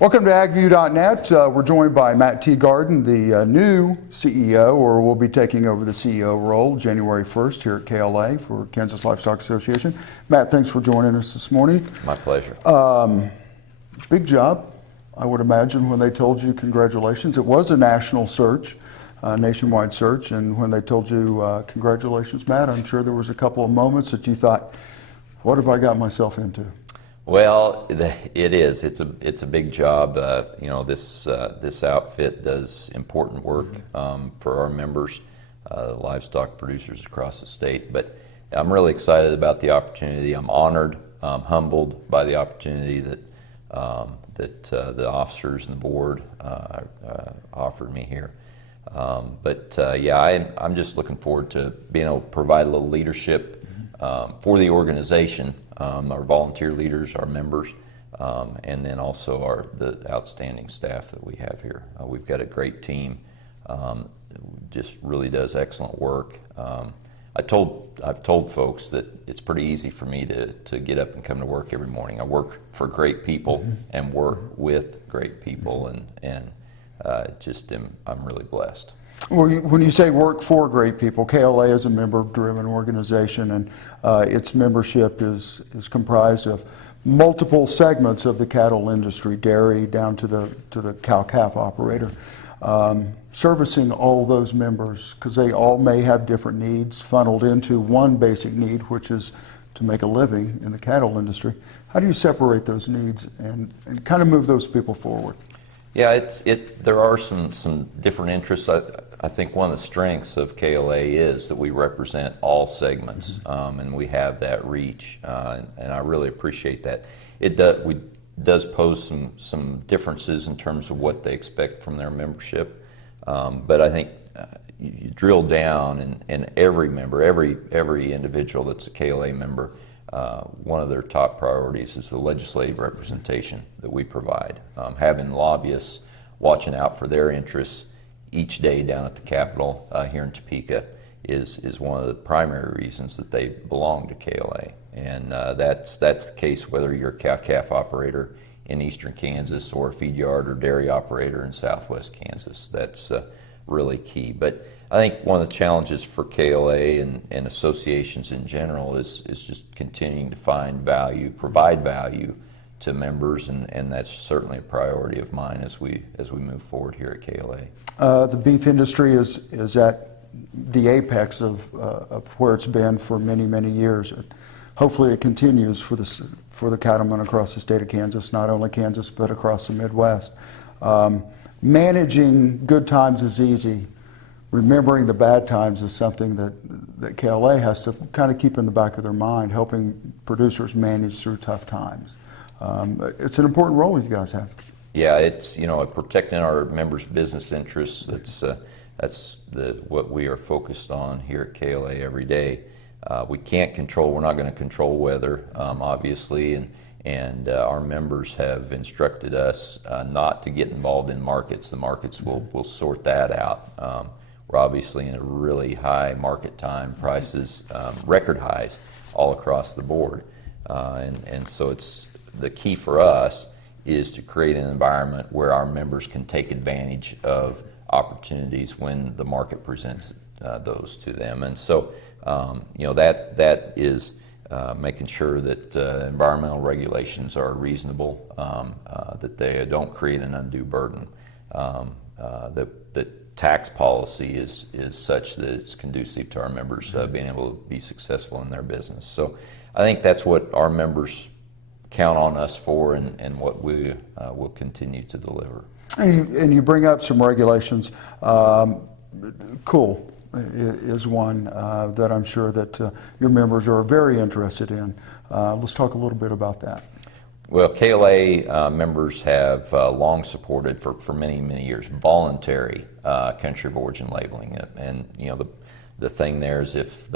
Welcome to agview.net. We're joined by Matt Teagarden, the new CEO, or will be taking over the CEO role January 1st here at KLA for Kansas Livestock Association. Matt, thanks for joining us this morning. My pleasure. Big job, I would imagine, when they told you congratulations. It was a national search, nationwide search, and when they told you congratulations, Matt, I'm sure there was a couple of moments that you thought, what have I got myself into? Well, it is. It's a big job. This outfit does important work for our members, livestock producers across the state. But I'm really excited about the opportunity. I'm honored, humbled by the opportunity that the officers and the board offered me here. I'm just looking forward to being able to provide a little leadership for the organization. Our volunteer leaders, our members, and then also the outstanding staff that we have here. We've got a great team, just really does excellent work. I've told folks that it's pretty easy for me to get up and come to work every morning. I work for great people and work with great people, and I'm really blessed. Well, when you say work for great people, KLA is a member-driven organization, and its membership is comprised of multiple segments of the cattle industry, dairy down to the cow-calf operator, servicing all those members because they all may have different needs funneled into one basic need, which is to make a living in the cattle industry. How do you separate those needs and kind of move those people forward? Yeah, there are some different interests. I think one of the strengths of KLA is that we represent all segments, and we have that reach, and I really appreciate that. It does pose some differences in terms of what they expect from their membership, but I think you drill down, and every member, every individual that's a KLA member, one of their top priorities is the legislative representation that we provide. Having lobbyists watching out for their interests each day down at the Capitol here in Topeka is one of the primary reasons that they belong to KLA. And that's the case whether you're a cow-calf operator in eastern Kansas or a feed yard or dairy operator in southwest Kansas. That's really key. But I think one of the challenges for KLA and associations in general is just continuing to find value, provide value to members, and that's certainly a priority of mine as we move forward here at KLA. The beef industry is at the apex of where it's been for many, many years. Hopefully it continues for the cattlemen across the state of Kansas, not only Kansas, but across the Midwest. Managing good times is easy. Remembering the bad times is something that KLA has to kind of keep in the back of their mind, helping producers manage through tough times. It's an important role you guys have. Yeah, it's protecting our members' business interests. That's what we are focused on here at KLA every day. We're not going to control weather, obviously, and our members have instructed us not to get involved in markets. The markets will sort that out. We're obviously in a really high market time, prices record highs all across the board, and so it's the key for us is to create an environment where our members can take advantage of opportunities when the market presents those to them. And so that is making sure that environmental regulations are reasonable, that they don't create an undue burden, that tax policy is such that it's conducive to our members being able to be successful in their business. So I think that's what our members count on us for, and what we will continue to deliver. And you bring up some regulations. Cool is one that I'm sure that your members are very interested in. Let's talk a little bit about that. Well, KLA members have long supported for many, many years voluntary country of origin labeling. And the thing there is if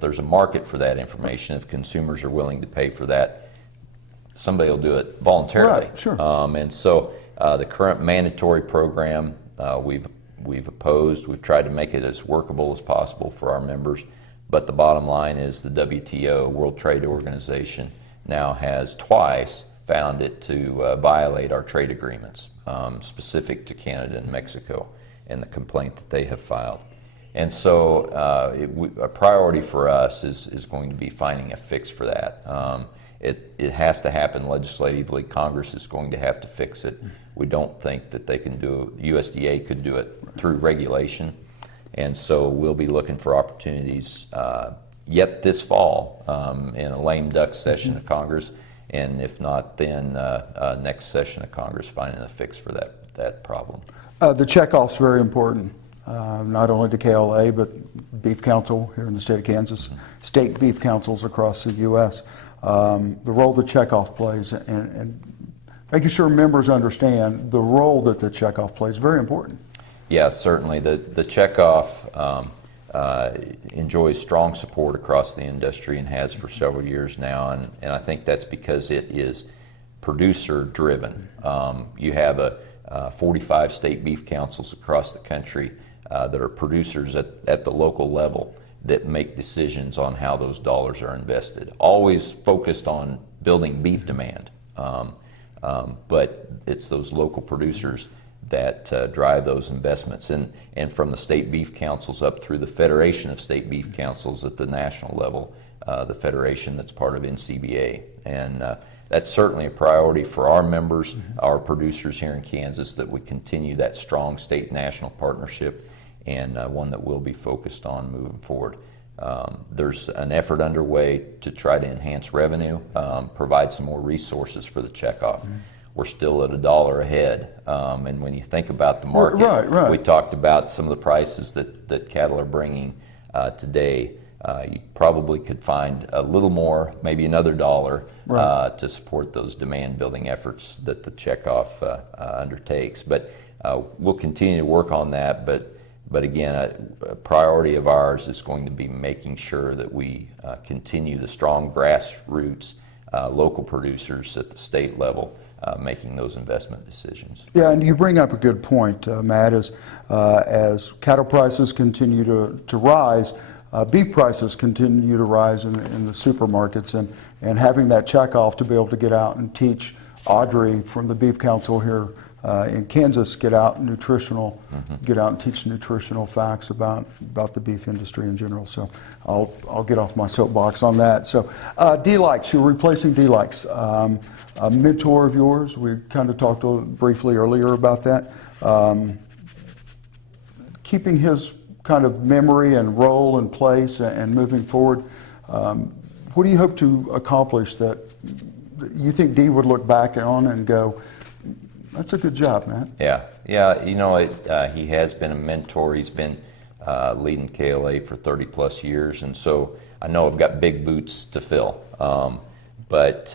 there's a market for that information, if consumers are willing to pay for that, somebody will do it voluntarily. Right, sure. And so the current mandatory program we've opposed. We've tried to make it as workable as possible for our members. But the bottom line is the WTO, World Trade Organization, now has twice found it to violate our trade agreements specific to Canada and Mexico and the complaint that they have filed. And so a priority for us is going to be finding a fix for that. It has to happen legislatively. Congress is going to have to fix it. We don't think that they can do it. USDA could do it through regulation. And so we'll be looking for opportunities yet this fall in a lame duck session of Congress, and if not, then next session of Congress finding a fix for that problem. The checkoff's very important, not only to KLA, but Beef Council here in the state of Kansas, state beef councils across the U.S. The role the checkoff plays, and making sure members understand the role that the checkoff plays is very important. Yeah, certainly. The checkoff enjoys strong support across the industry and has for several years now, and I think that's because it is producer driven. You have 45 state beef councils across the country that are producers at the local level that make decisions on how those dollars are invested, always focused on building beef demand, but it's those local producers that drive those investments, and from the state beef councils up through the Federation of State Beef Councils at the national level, the federation that's part of NCBA. And that's certainly a priority for our members, our producers here in Kansas, that we continue that strong state-national partnership, and one that we'll be focused on moving forward. There's an effort underway to try to enhance revenue, provide some more resources for the checkoff. We're still at $1 a head, and when you think about the market, right. We talked about some of the prices that cattle are bringing today. You probably could find a little more, maybe another $1 to support those demand building efforts that the checkoff undertakes. But we'll continue to work on that. But again, a priority of ours is going to be making sure that we continue the strong grassroots local producers at the state level making those investment decisions. Yeah, and you bring up a good point, Matt, as cattle prices continue to rise, beef prices continue to rise in the supermarkets, and having that checkoff to be able to get out and teach Audrey from the Beef Council here in Kansas, get out and teach nutritional facts about the beef industry in general. So I'll get off my soapbox on that. So D-Likes, you're replacing D-Likes. A mentor of yours, we kind of talked briefly earlier about that. Keeping his kind of memory and role and place and moving forward, what do you hope to accomplish that you think Dee would look back on and go, that's a good job, Matt? Yeah. You know, he has been a mentor. He's been leading KLA for 30 plus years, and so I know I've got big boots to fill. But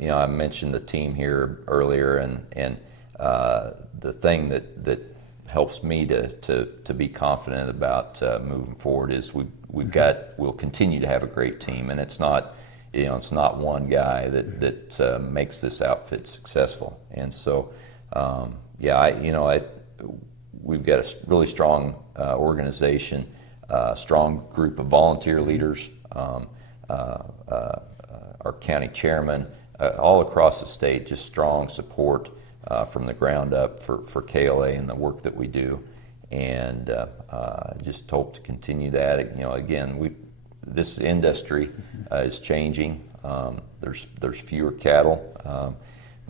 you know, I mentioned the team here earlier, and the thing that helps me to be confident about moving forward is we'll continue to have a great team, and it's not one guy that makes this outfit successful. And so we've got a really strong organization, a strong group of volunteer leaders, our county chairman, all across the state, just strong support from the ground up for KLA and the work that we do, and just hope to continue that. You know, again, this industry is changing. There's fewer cattle.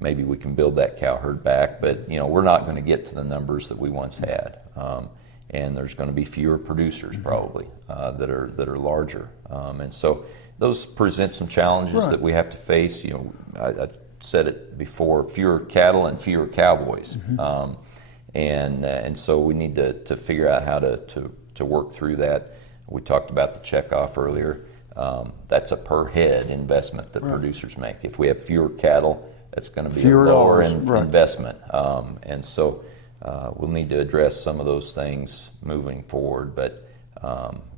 Maybe we can build that cow herd back, but you know, we're not going to get to the numbers that we once had. And there's going to be fewer producers probably that are larger, and so those present some challenges that we have to face. You know, I said it before: fewer cattle and fewer cowboys, and so we need to figure out how to work through that. We talked about the checkoff earlier. That's a per head investment that producers make. If we have fewer cattle, that's going to be a lower investment, and so we'll need to address some of those things moving forward. But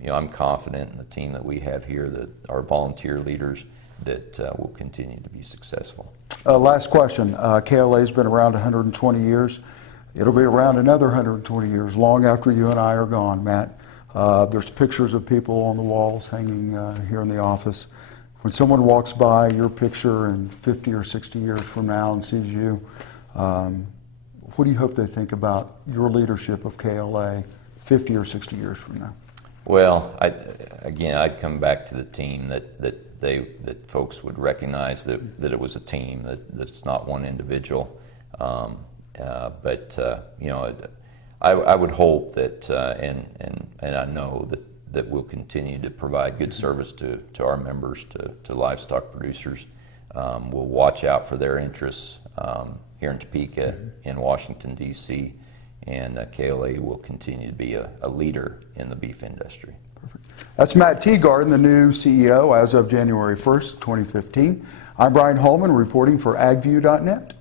you know, I'm confident in the team that we have here, that our volunteer leaders, that will continue to be successful. Last question. KLA's been around 120 years. It'll be around another 120 years, long after you and I are gone, Matt. There's pictures of people on the walls hanging here in the office. when someone walks by your picture in 50 or 60 years from now and sees you, what do you hope they think about your leadership of KLA 50 or 60 years from now? Well, I'd come back to the team, that folks would recognize that it was a team, that it's not one individual. But I would hope that, and I know that we'll continue to provide good service to our members, to livestock producers. We'll watch out for their interests here in Topeka, in Washington, D.C., and KLA will continue to be a leader in the beef industry. Perfect. That's Matt Teagarden, the new CEO as of January 1st, 2015. I'm Bryan Hallman, reporting for AgView.net.